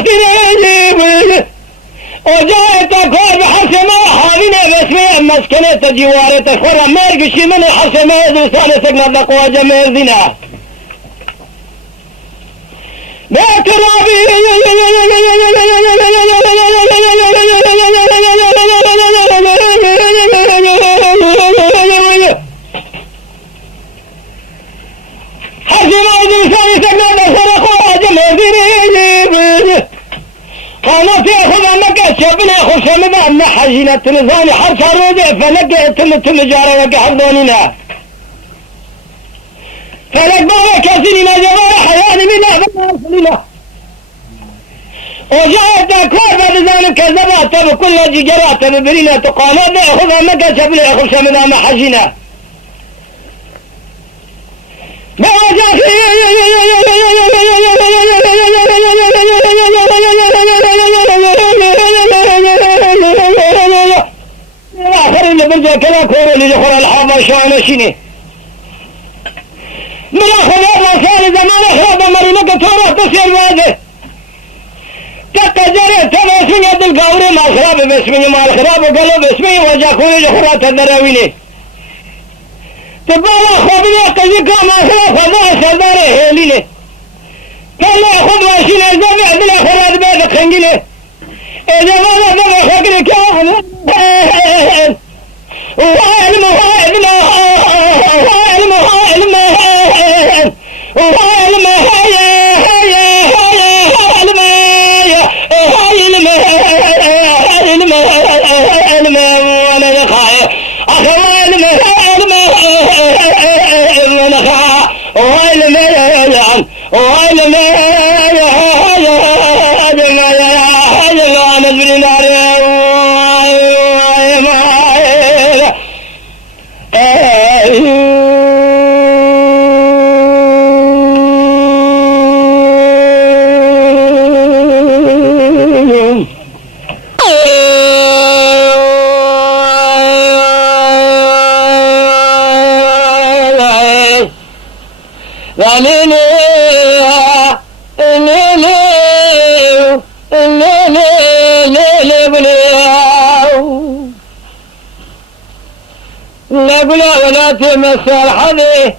مسيري وجاءت أكوار بحسمة حالنا باسمي مسكنة جوارة خورا مرق شمن حسمة دوسان سقنا دقوا جميل دينا بيت رابي حسمة دوسان سقنا دقوا جميل دينا قامت ياخذ عنك شبنا خش مذا من حجينة نظام حرش عروضه فلقى تم جارة لقى حضوننا فلق بابا كاسيننا جوار حياني منا فلنا وجاءت أكوار بعد ذلك كذبات بكل جيجرات ببرينا تقامت ياخذ عنك شبنا خش مذا من حجينة ما وجاء برجع كذا كورة اللي دخل الحابة شوانا شيني من أخذ الرسالة زمان أخراب مريمك تورا تسير واده تقجر تبسمي يد القوري ما أخراب باسمي ما الخراب وقالوا باسمي وجا كوري جخرات الدراويني تبالا خوبنا قزيكا ما أخراب فضاء سرداري هيليني قال لا أخذ واشيني الزبع بلا خراد بيدك خنجيني إذا ما نظر خبري كافل وعلم وعلم وعلم وعلم وعلم وانا نخايا اخوان وانا خا وعلم وعلم انا ابن نار ولا تمثل حذي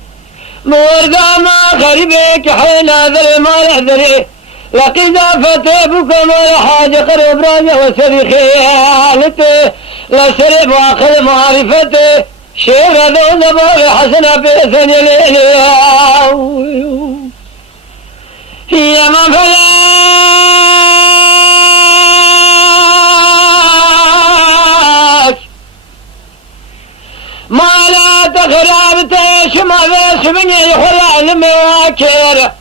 موردا ما خربك حين هذا ما يحذري لقد فتبكم ولا حاجة قرب راجع وسري خيالته لا سرب واخذ معرفته شير ذو زبار حسنا بيسن يليلي هي ما فلا ما لا تخراب تشمع بس من يخلع المواكر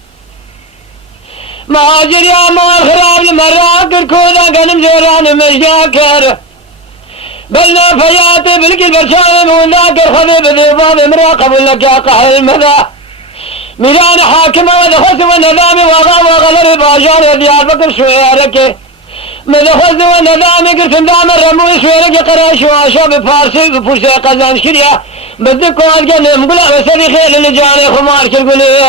ما أجر يا ما خراب المراكر كودا قلم زوران مشاكر بلنا فياتي بالقلب الشارم والناكر خذي بذيبان مراقب لك يا قحل المدى ميران حاكمة ودخلت والنظام وغام وغلر باشار ديار بكر شويرك مدخلت والنظام قلت اندام الرموي شويرك قراش وعشا بفارسي بفرسي قزان شريا بدك وعد قلم قلع وسري خيل اللي جاني خمار كالقلي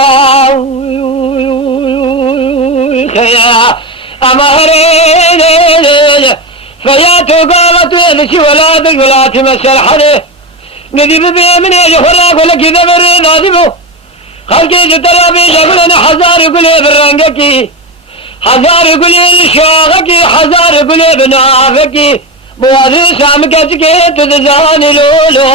خيا أما هرين فياتو قالت ويدشي ولادك ولا تمسر حدي نذيب بيه من يجي خلاق ولا كذا برين ناذبه خلقي جترى بيه يقول انا حزار يقول ايه برنقكي حزار يقول ايه لشاغكي حزار يقول ايه بنافكي بوادر سامكتكي تدزاني لولو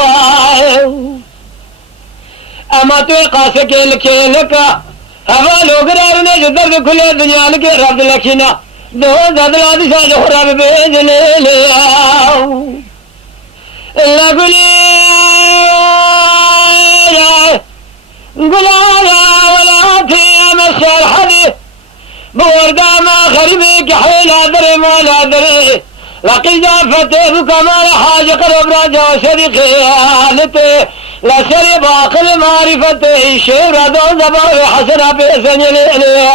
اما توقاسك الكيلكا هوا لو قرارنا جدر كل الدنيا لك رب لكنا دو زادلا دي ساج خراب بيجن لياو إلا قلالا ولا تيام الشرحدي بوردا ما خربك حيل أدري مولا أدري لقي جافتي بكمال حاج قرب راجع وشريك خيالتي لا شرب عقل معرفتي شير دون زبار حسنا بيسن يليلي